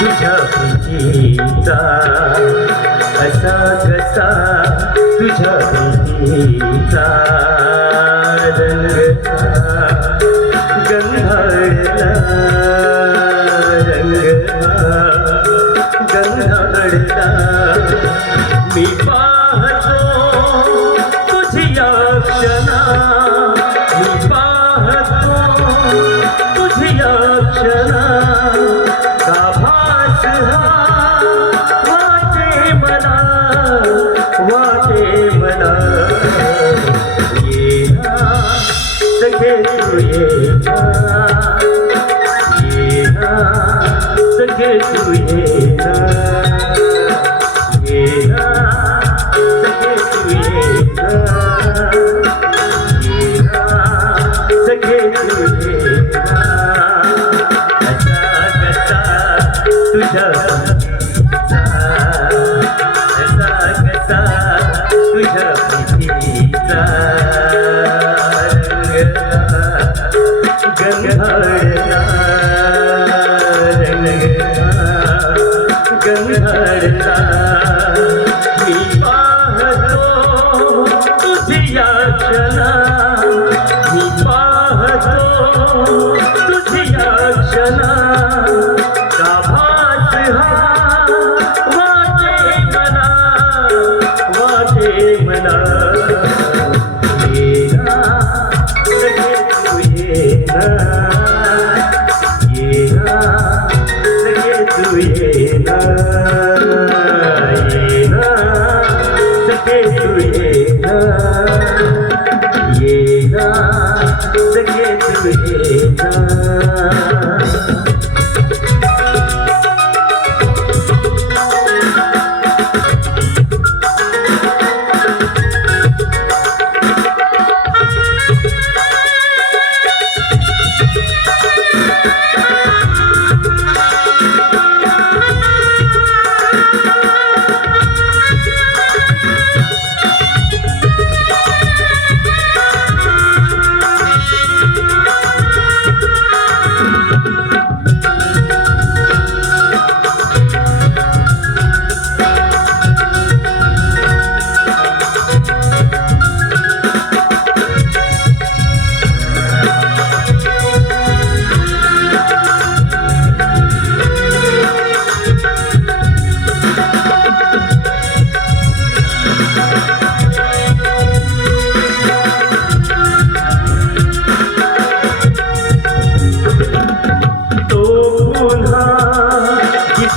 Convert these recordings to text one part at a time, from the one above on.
तुझ्या प्रीतीचा. असा घसा तुझ्या प्रीतीचा. रंगला गंधाळला रंगला गंधाळला मी पाहतो तुझी अक्षणा मी पाहतो Yeah. मी पाहतो तुझ्या क्षणा मी पाहतो तुझ्या हा वाटे मना वाटे मना Yeah. के तुझे ना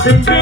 They